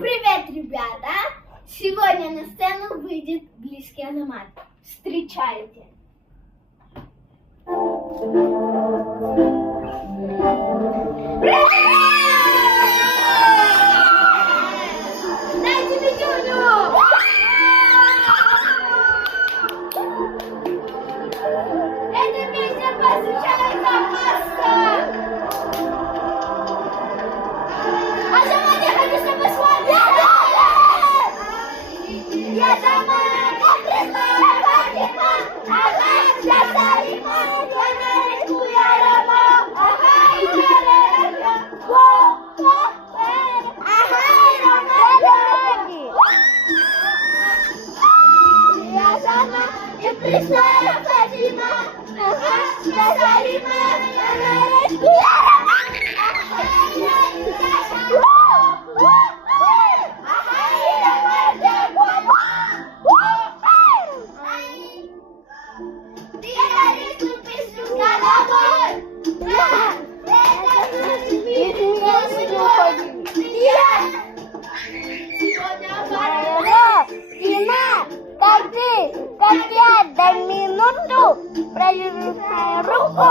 Привет, ребята! Сегодня на сцену выйдет Близкий Азамат. Встречайте! Дайте пятюню! Эта песня посвящается Аста! Азамат, я хочу с тобой свадьбу! Я сама, Фатима, ага, я Салима, я наречу, я Рама, ага, я Рама, я сама, я пришла, Фатима, ага, я Салима, я наречу, я Рама, ага, я дай минуту, проверяй руку,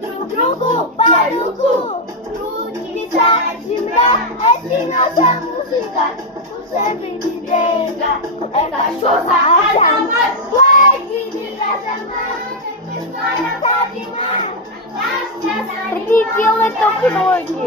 друг другу по руку, руки за земля, это наша музыка, слушай берега, это что за Азамат, Близкий Азамат, Бесплатно Фатима, ты делай только ноги.